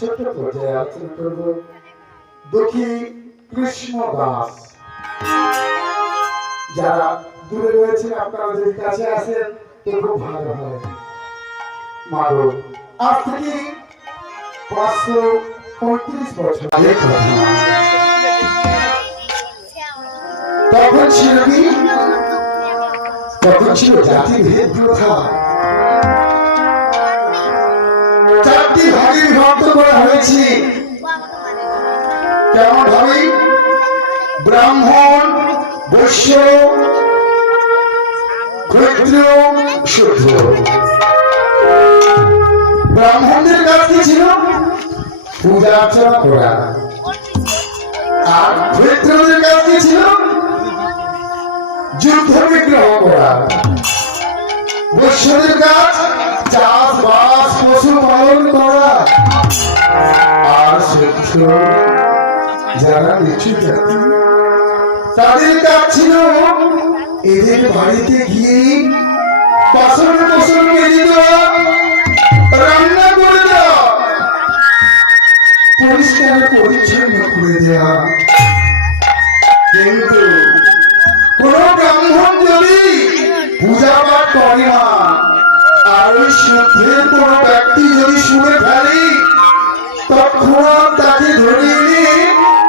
ছোট্ট পর্যায়ে আলোচনা করব দুঃখী কৃষ্ণ দাস। যারা দূরে রয়েছেন আপনারা যদি কাছে আসেন তো খুব ভালো হয়। মাগো আজ থেকে 535 বছর আগের কথা। তখন ছিল কি? তখন ছিল জাতিভেদ প্রথা। চারটি ভাগে বিভক্ত করা হয়েছে। কেমন ভাবে? ব্রাহ্মণ, বৈশ্য, ক্ষত্রিয়, শূদ্র। ব্রাহ্মণদের কাজ কি ছিল? পূজা অর্চনা করা। আর ক্ষত্রিয়দের কাজ কি ছিল? যুদ্ধ বিগ্রহ করা। বৈশ্যদের কাজ চাষবাস, পশু পালন করা। আর শূদ্র যারা নিচু জাতি তাদের কাজ ছিল এদের বাড়িতে গিয়ে বাসন মেজে দেওয়া, রান্না করে দেওয়া, পরিষ্কার পরিচ্ছন্ন করে দেওয়া। কিন্তু কোন ব্রাহ্মণ যদি পূজা পাঠ করে না আর ওই শূদ্রের কোন ব্যক্তি যদি শুনে ফেলে তৎক্ষণাৎ তাকে ধরিয়ে নিয়ে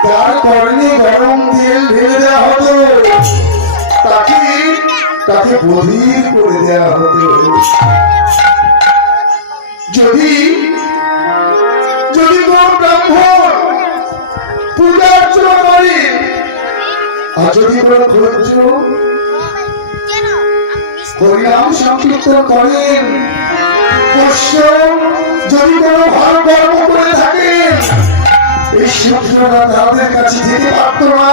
তার কর্ণে গরম তেল ঢেলে দেওয়া হতো, তাকে বধির করে দেওয়া হতো। যদি যদি কোন ব্রাহ্মণ পূজা অর্চনা করে আর যদি কোন ক্ষত্রিয় হরিনাম সংকীর্তন করেন, বৈশ্য যদি কোনো ভালো কর্ম করে থাকেন, এই শূদ্ররা তাদের কাছে যেতে পারত না,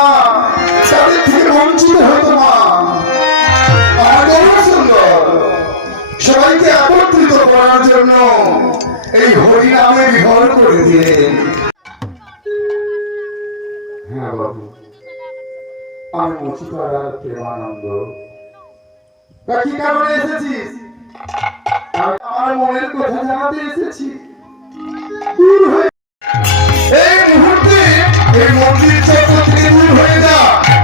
তাদের থেকে বঞ্চিত হতো না। আমার গৌর সুন্দর সবাইকে একত্রিত করার জন্য এই হরিনামে বিভোর করে দিলেন। হ্যাঁ বাবু, আমি মুচিপাড়ার প্রেমানন্দ। কি কারণে এসেছিস? আমার মনের কথা জানাতে এসেছি। এই মুহূর্তে এই মন্দির চত্বর থেকে দূর হয়ে যা।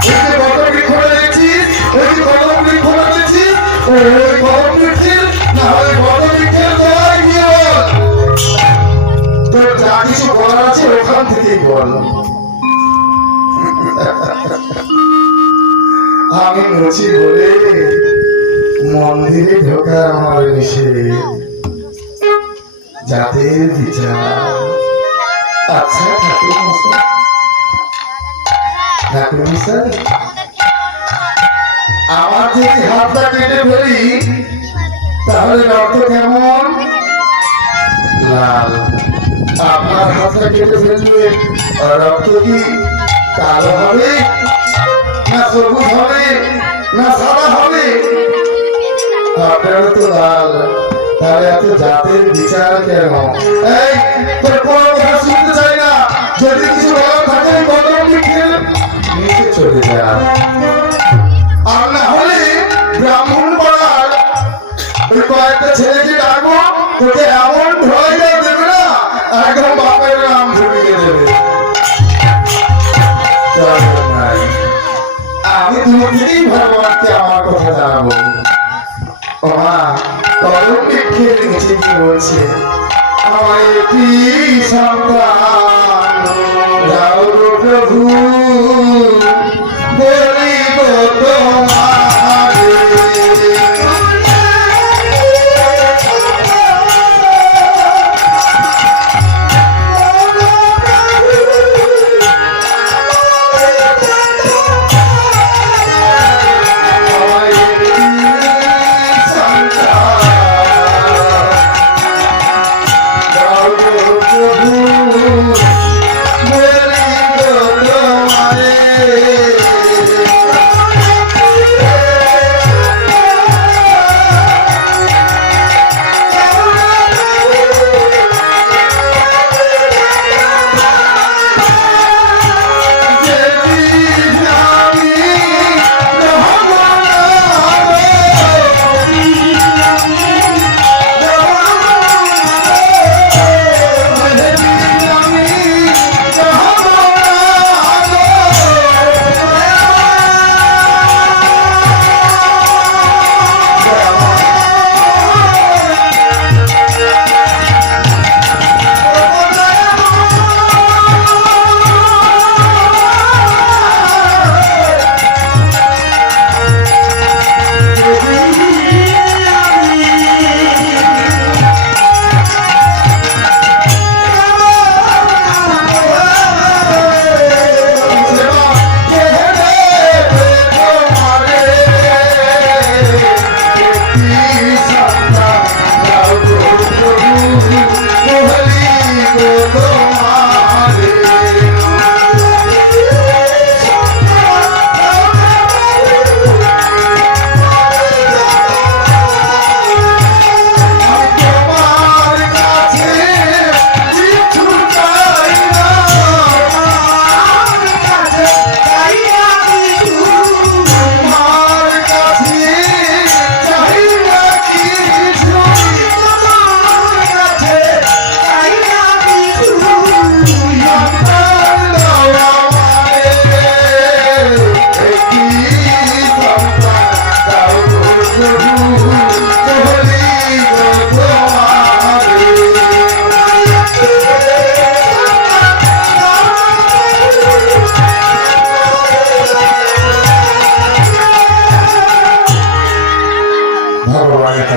ওই যে বটবৃক্ষ রয়েছিস, ওই যে বটবৃক্ষ রয়েছিস, ওই বটবৃক্ষের না হয় বটবৃক্ষের তলায় গিয়ে বল। তোর যা কিছু বলার আছে ওখান থেকেই বল। আমি মুচি বলে মন্দিরে ঢোকা আমার নিষেধ, জাতের বিচার। আচ্ছা ঠাকুর মশাই, আমার যদি হাতটা কেটে ফেলি তাহলে রক্ত কেমন? লাল। আপনার হাতটা কেটে ফেললে রক্ত কি কালো হবে, না সবুজ হবে, না সাদা হবে? আপনার তো লাল। তাহলে এত জাতের বিচার কেন? এই তোর কোনো কথা শুনতে চাই না। যদি কিছু বলার থাকে নিচে চলে যা। আর না হলে ব্রাহ্মণ পাড়ার ওই কয়েকটা ছেলেকে ডাকবো, তোকে এমন ভয় দেবে না একদম বাপের নাম ধরিয়ে দেবে। আমি তোমাকেই ভগবানকে আমার কথা জানাবো। মা কলম বৃক্ষের নিচে কি বলছে? আমার একটি সন্তান দাও গো প্রভু, বলি গো তোমারে। Thank you.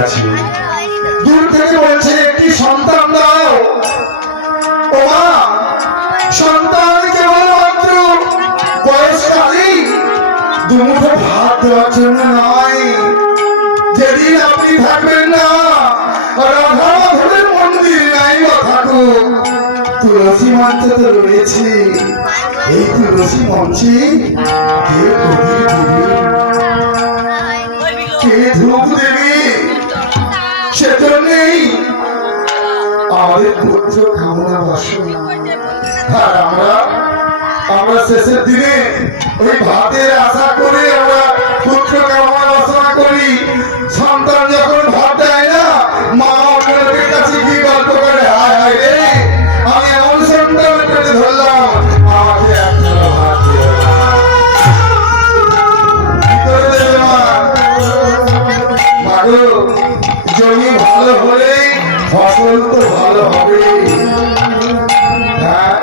আছে, দূর থেকে বলছে একটি সন্তান দাও। ও মা, সন্তান কেবলমাত্র বয়সকালেই দুমুঠো ভাত দেওয়ার জন্য নয়, যেদিন আপনি থাকবেন না, রাধা মাধবের মন্দির নাই বা থাকুক, তুলসী মঞ্চ তো রয়েছে, এই তুলসী মঞ্চে কে প্রদীপ দেবে, কে ধূপ দেবে, সেজন্যই আমাদের পুত্র কামনা বাসনা। আর আমরা শেষের দিনে ওই ভাতের আশা করে আমরা পুত্র কামনা বাসনা করি। সন্তান যখন ভাত দেয় না, মা অন্যের কাছে কি গল্প করে, হায় হায় রে আমি এমন সন্তান পেটে ধরলাম, আমাকে একটা ভাত দিও না। কি করে দেবে মা? মাগো, জমি ভালো হলে ফসল তো ভালো হবে। হ্যাঁ,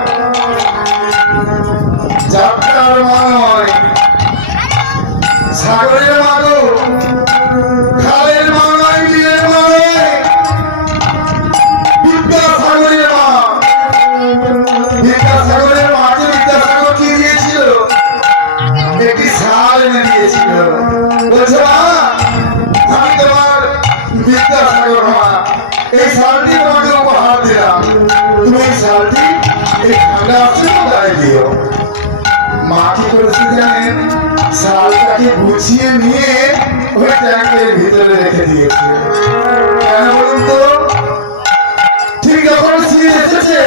যাত্রার মা নয়, সাগরের মা গো, খালের মা নয়, বিলের মা নয়, বিদ্যাসাগরের মা। বিদ্যাসাগরের মাকে বিদ্যাসাগর কি দিয়েছিল? একটি শাল এনে দিয়েছিল। বলছে মা, আমি তোমার বিদ্যাসাগর মা, এই শালটি তোমাকে উপহার দিলাম, তুমি এই শালটি এই ঠান্ডা আসছে গায়ে দিও। মা কি করেছে জানেন? শালটাকে গুছিয়ে নিয়ে ওই ট্যাঙ্কের ভিতরে রেখে দিয়েছে। কেন বলুন তো? ঠিক যখন শীত এসেছে,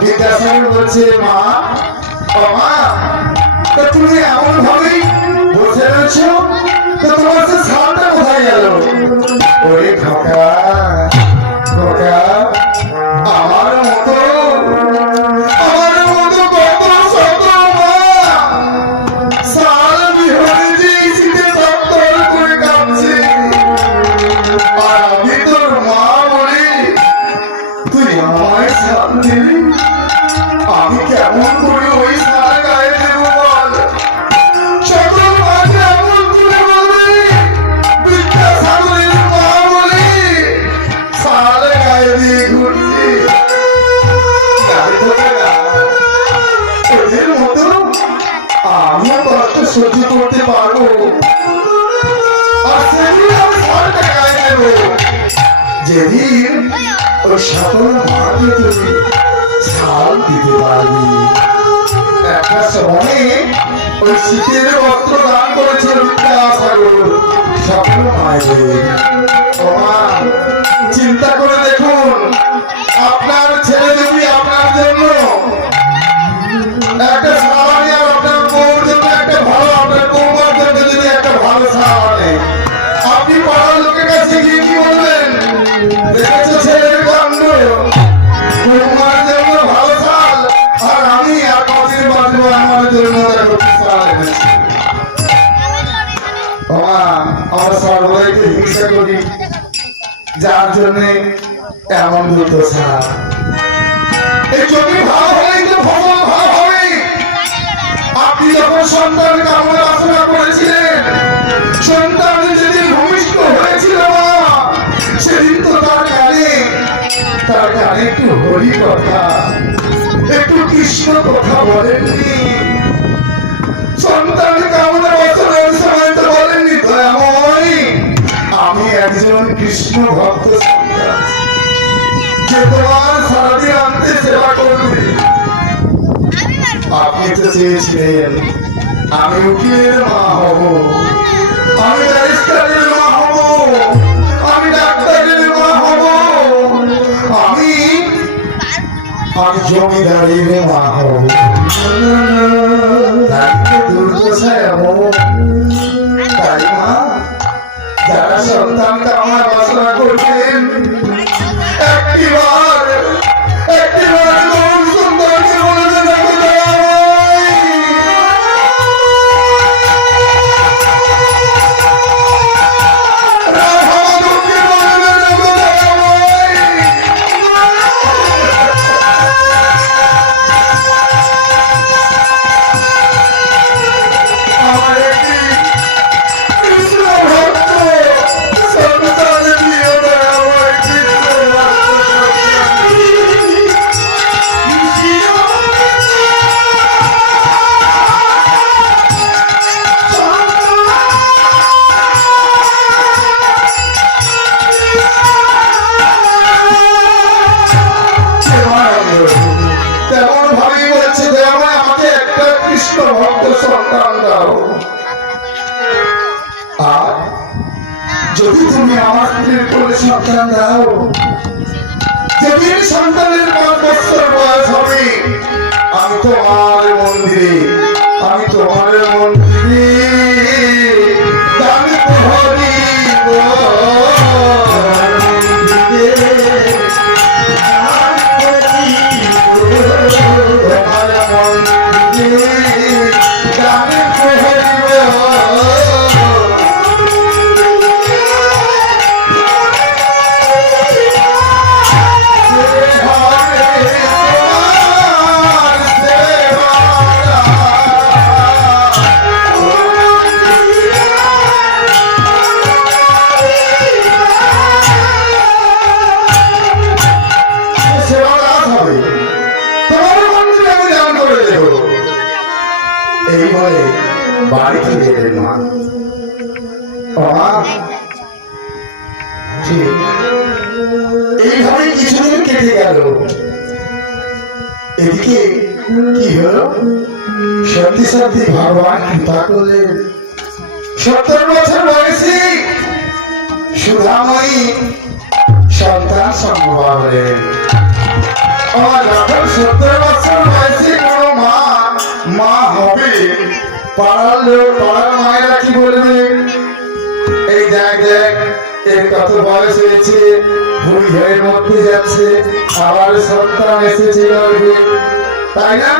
বিদ্যাসাগর বলছে মা, ও মা, তা তুমি এমন ভাবেই বসে রয়েছো, তো তোমার সে শালটা কোথায় গেল? ওরে খোকা খোকা, আমার মতো কত শত মা শাল বিহনে যে শীতে দপ্তর করে কাঁদছে, আর আমি তোর মা বলি তুই আমায় শাল দিলি, আমি কেমন করে ওই শাল গায়ে দেবো বল? সকল মাঝে এমন করে বলবি বিদ্যাসাগরের মা বলি শাল গায়ে দিয়ে ঘুরছি। ওদের মতো আমিও কষ্ট সহ্য করতে পারবো, আর সেদিন আমি শালটা গায়ে দেবো যেদিন ওই সকল মাকে তুমি শাল দিতে পারবি। একটা সময়ে ওই শীতের বস্ত্র দান করেছিল বিদ্যাসাগর সকল মায়েদের। চিন্তা করে দেখুন, আপনার ছেলে যদি আপনার জন্য একটা সাবান আর আপনার বউর জন্য একটা ভালো, আপনার বউমার জন্য যদি একটা ভালো সাবান আনে, আপনি পাড়ার লোকের কাছে গিয়ে কি বলবেন? দেখেছো ছেলের কাণ্ড, বউমার জন্য ভালো শাল, আর আমি আর কদিন বাঁচবো আমার জন্য দেখো কি শাল এনেছি। আমরা সর্বদাই হিংসা করি, যার জন্য এমন দুটো শাল। এই জমি ভালো হলেই তো ফসল ভালো হবে। আপনি যখন সন্তান কামনা বাসনা করেছিলেন, সন্তান যেদিন ভূমিষ্ঠ হয়েছিল মা, সেদিন তো তার কানে একটু হরি কথা, একটু কৃষ্ণ কথা বলেননি। সন্তান কামনা বাসনার সময় তো বলেননি দয়াময় আমি একজন কৃষ্ণ ভক্ত সন্তান, যে তোমার সারাদিন আনতে সেবা করবে। আপনি তো চেয়েছিলেন আমি উকিলের মা হব, আমি ব্যারিস্টারের মা হব, আমি ডাক্তারের মা হব, আমি জমিদারের মা হব, দুর্দশায় হব। তাই মা, যারা সন্তান কামনা বাসনা করছেন, একটিবার সন্তানকে বলবেন আমি ভক্ত সন্তান দাও। আর যদি তুমি আমার স্ত্রীর কোলে সন্তান দাও, যেদিন সন্তানের 5 বছর বয়স হবে, আমি তোমার মন্দিরে গান করিব। এই বলে বাড়ি ফিরে এলেন মা। এইভাবে কিছুদিন কেটে গেল। এদিকে কি হলো, সত্যি সত্যি ভগবান কৃপা করলেন। 70 বছর বয়সী সুধাময়ী সন্তান সম্ভবা হলেন। যখন 70 বছর বয়সী কোনো মা হবে, পাড়ার লোক, পাড়ার মায়েরা কি বলবে, এই দেখ দেখ এর কত বয়স হয়েছে, ভুল ঘরের মধ্যে যাচ্ছে, আবার সন্তান এসেছে, তাই না?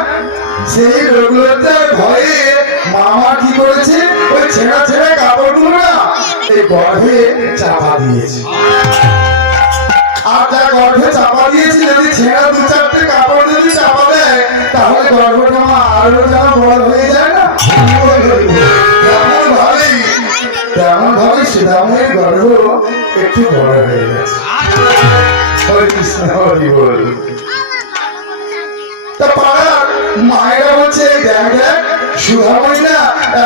সেই রোগলজ্জার ভয়ে মামা কি করেছে, ওই ছেঁড়া ছেঁড়া কাপড়গুলো না এই গর্ভে চাপা দিয়েছে। আর যা গর্ভে চাপা দিয়েছে, যদি ছেঁড়া 2-4টে কাপড় যদি চাপা দেয়, তাহলে গর্ভটা আরো যেন বড় হয়ে যায় না? তেমন ভাবে সুধাময়ের গর্ভ একটু বড় হয়ে গেছে। হরে কৃষ্ণ, হরি বল। তা পাড়ার মায়েরা বলছে, দেখ দেখ সুধাময়ী না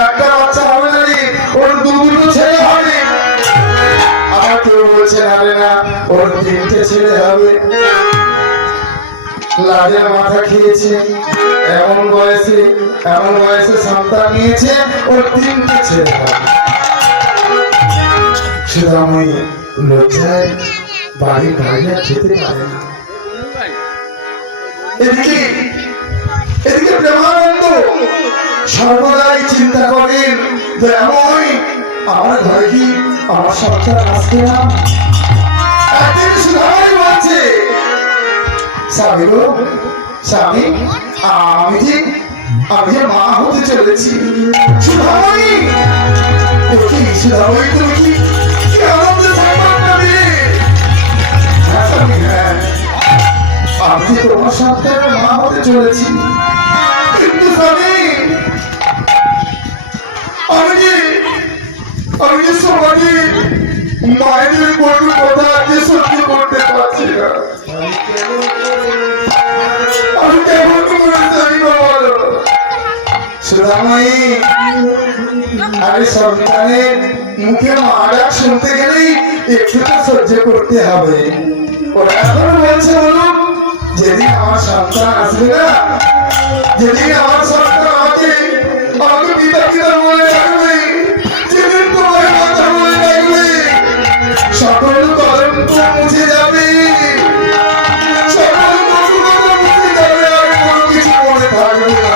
একটা বাচ্চা হবে না, ওর 2 ছেলে হবে। আবার কেউ বলছে না ওর 3টে ছেলে হবে। লাজের মাথা খেয়েছে, এমন বয়সে সন্তান নিয়েছে, ওর 3টে ছেলে হবে। সুধাময়ী লজ্জায় বাড়ির বাইরে যেতে পারে না। এদিকে প্রেমানন্দ সর্বদাই চিন্তা করেন, দয়াময় আমার ঘরে কি আমার সন্তান আসবে না? একদিন সুধাময়ী বলছে, স্বামী গো, স্বামী আমি যে মা হতে চলেছি। সুধাময়ী তুমি কি আনন্দের সংবাদটা দিলে? হ্যাঁ স্বামী, হ্যাঁ আমি যে তোমার সন্তানের মা হতে চলেছি। কিন্তু স্বামী আমি যে সমাজে মায়েদের কোনো কথা আজকে সহ্য করতে পারছি না। আমি কেমন করে জানি বলো সুধাময়ী, আরে সন্তানের মুখে মা ডাক শুনতে গেলেই একটু তো সহ্য করতে হবে। ওরা এখন বলছে, বলুন যেদিন আমার সন্তান আসবে না, যেদিন আমার সন্তান আমাকে পিতা পিতা বলে রাখবে, যেদিন তোমার কথা বলে রাখবে, সকল কলঙ্ক মুছে যাবে, সকল কটুকতা মুছে যাবে, আর কোনো কিছু মনে থাকবে না।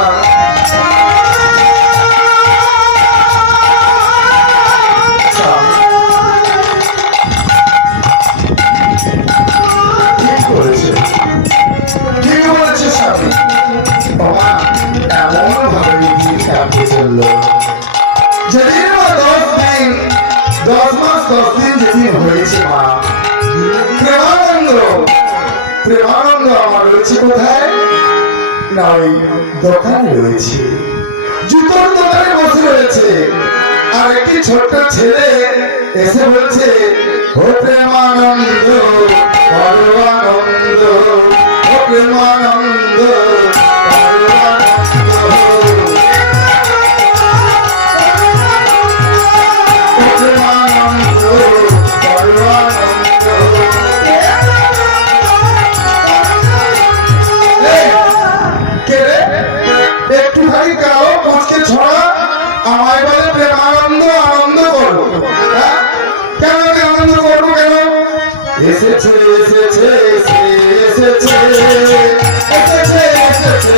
যেদিন 10 মাস 10 দিন যেদিন হয়েছে মা, প্রেমানন্দ আমার রয়েছে কোথায় না, ওই দোকানে রয়েছে, জুতোর দোকানে বসে রয়েছে। আর একটি ছোট্ট ছেলে এসে বলছে, ও প্রেমানন্দ, পরমানন্দ, ও প্রেমানন্দ, একটু ভাই গাও পুচকে ছড়া আমায় বলে প্রেমানন্দ আনন্দ করো। হ্যাঁ? কেন আমি আনন্দ করবো কেন? এসেছে এসেছে এসেছে এসেছে এসেছে এসেছে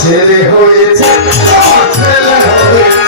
ছেলে হয়েছে ছেলে হয়েছে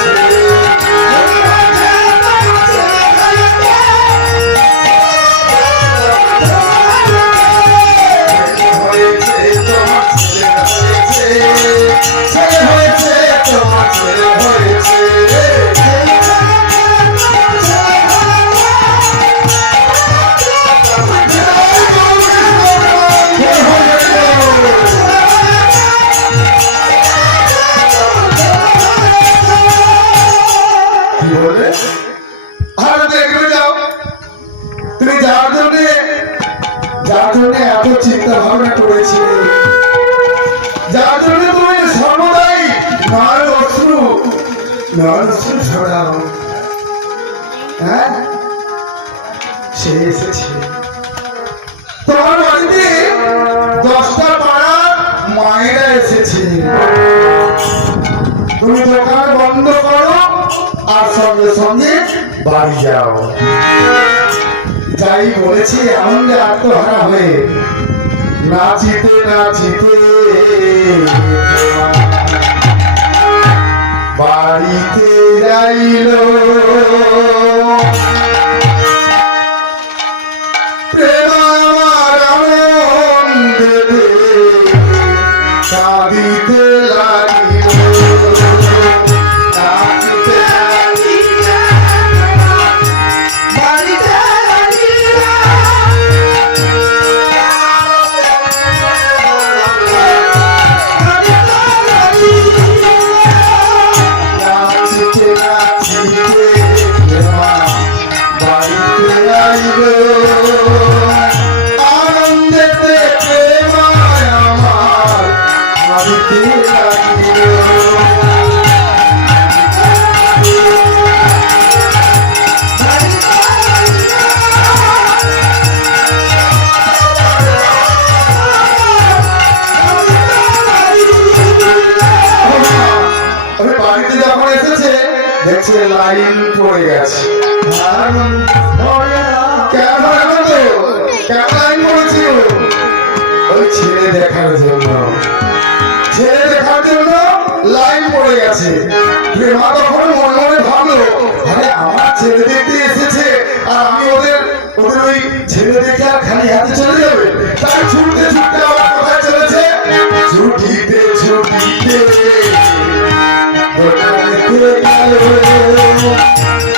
এত চিন্তা ভাবনা করেছি, যার জন্য তুমি সর্বদাই নয় অশ্রু ঝরাও। হ্যাঁ, সে এসেছে তোমার বাড়িতে 10টা পাড়ার মায়েরা এসেছে। তুমি দোকান বন্ধ করো আর সঙ্গে সঙ্গে বাড়ি যাও। যাই বলেছি আনন্দে আত্মহারা হয়ে নাচিতে নাচিতে বাড়িতে যাইল। প্রেম আমার আনন্দে কাঁদিতে লাগিল। আনন্দেতে প্রেমায় আমার বাড়িতে লাগিল। বাড়িতে যখন এসেছে দেখছে লাইন পড়ে গেছে। কেন লাইন পড়েছিল? ওই ছেলে দেখার জন্য লাইন পড়ে গেছে। প্রেমা তখন মনে মনে ভাবলো, আরে আমার ছেলে দেখতে এসেছে আর আমি ওদের ওই ছেলে দেখে আর খালি হাতে চলে যাবে। তাই ছুটতে ছুটতে আমার কোথায় চলেছে? ছুটিতে ছুটিতে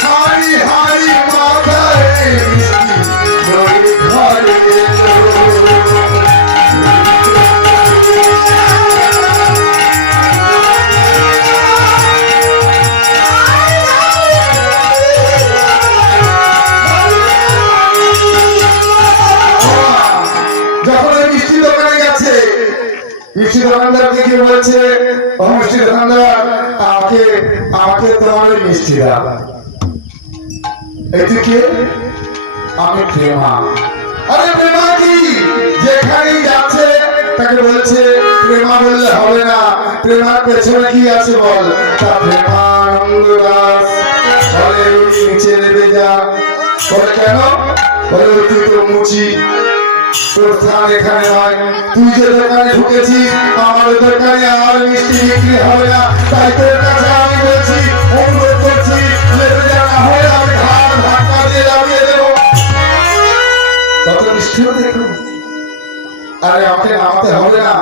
হারি হারি মাথায় ঘরে যখন মিষ্টি দোকানে গেছে, মিষ্টি দোকানদারকে কি বলছে, ও মিষ্টি দোকানদার আমাকে তোমার মিষ্টি দাও। এদিকে আমি প্রেমা। আরে প্রেমা কি যেখানেই যাচ্ছে তাকে বলছে প্রেমা বললে হবে না, প্রেমার পেছনে কি আছে বল। তা প্রেমানন্দ দাস বলে নিচে নেমে যা। বলে কেন? বলে তুই তো মুচি, তোর স্থান এখানে নয়। তুই যে দোকানে ঢুকেছিস, আমার দোকানে আর মিষ্টি বিক্রি হবে না। তাই তোর কাছে আমি বলছি, অনুরোধ করছি, লেবে যা, না হয় আমি ঘাড় ধাক্কা দিয়ে নামিয়ে দেবো। কত মিষ্টি দেখুন। আরে আমাকে নামাতে হবে না,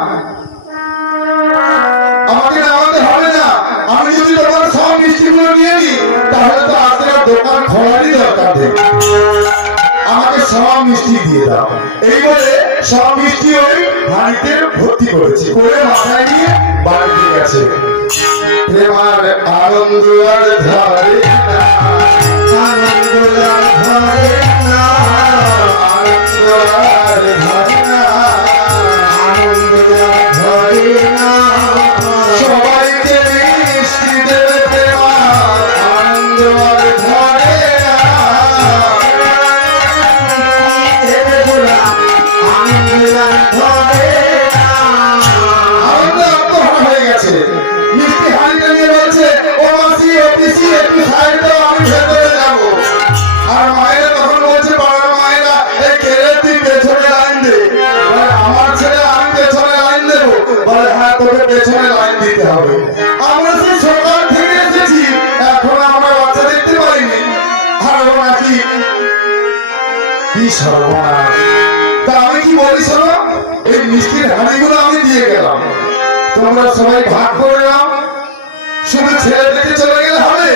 আমাকে নামাতে হবে না। আমি যদি তোমার সব মিষ্টিগুলো নিয়ে নিই, তাহলে তো আজকে আর দোকান খোলারই দরকার নেই। আমাকে সব মিষ্টি দিয়ে দাও। এই বলে সব মিষ্টি ওই হাঁড়িতে ভর্তি করেছি, করে মাথায় নিয়ে বাড়িতে গেছে। প্রেমার আনন্দ আর ধরে না, আনন্দ আর ধরে না, আনন্দ আর ধরে না, আনন্দ আর ধরে না। সবাইকে মিষ্টি দেবে প্রেমার আনন্দ আর ধরে না। আনন্দ আত্মহারা হয়ে গেছে। মিষ্টি হাঁড়িটা নিয়ে বলছে, ও মাসি, ও পিসি, একটু সাইড দাও, আমি ভেতরে যাবো। আর মায়েরা তখন বলছে, পাড়ার মায়েরা, এই কেড়ে তুই পেছনে লাইন দে। বলে, আমার ছেলে, আমি পেছনে লাইন দেবো? বলে, হ্যাঁ, তোকে পেছনে লাইন দিতে হবে। আমরা সেই সকাল থেকে এসেছি, এখন আমরা বাচ্চা দেখতে পাইনি। হারবো নাকি? কি সর্বনাশ! তা আমি কি বলি শোনো, এই মিষ্টির হাঁড়িগুলো আমি দিয়ে গেলাম, তোমরা সবাই ভাগ করে নাও। শুধু ছেলে দেখে চলে গেলে হবে?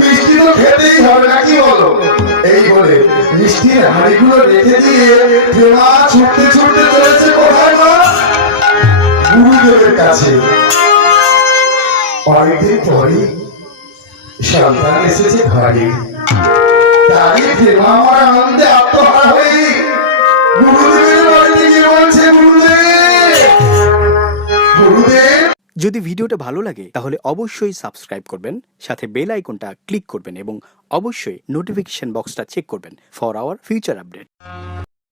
মিষ্টি তো খেতেই হবে, নাকি বলো? এই বলে মিষ্টির হাঁড়িগুলো রেখে দিয়ে প্রেমা ছুটতে ছুটতে চলেছে কোথায় মা? গুরুদেবের কাছে। অনেকদিন পরে সন্তান এসেছে ঘরে। তাই প্রেমা আমার আনন্দে আত্মহারা হয়ে গুরুদেবের বাড়িতে গিয়ে বলছে, গুরুদেব, গুরুদেব। যদি ভিডিওটা ভালো লাগে তাহলে অবশ্যই সাবস্ক্রাইব করবেন, সাথে বেল আইকনটা ক্লিক করবেন এবং অবশ্যই নোটিফিকেশন বক্সটা চেক করবেন ফর আওয়ার ফিউচার আপডেট।